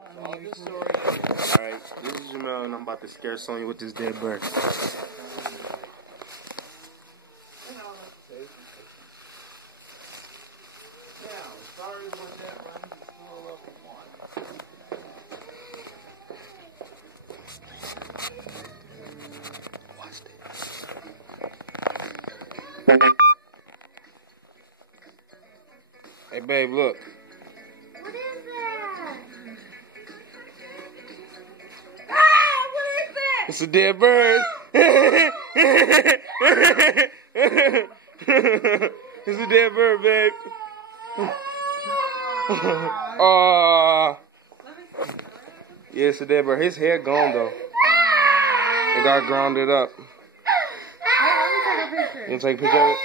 Alright, this is Jamel and I'm about to scare Sonya with this dead bird. Hey babe, look. What is that? Ah, what is that? It's a dead bird. It's a dead bird, babe. Yeah, it's a dead bird. His head gone though. It got grounded up. Let me take a picture. You wanna take a picture of it?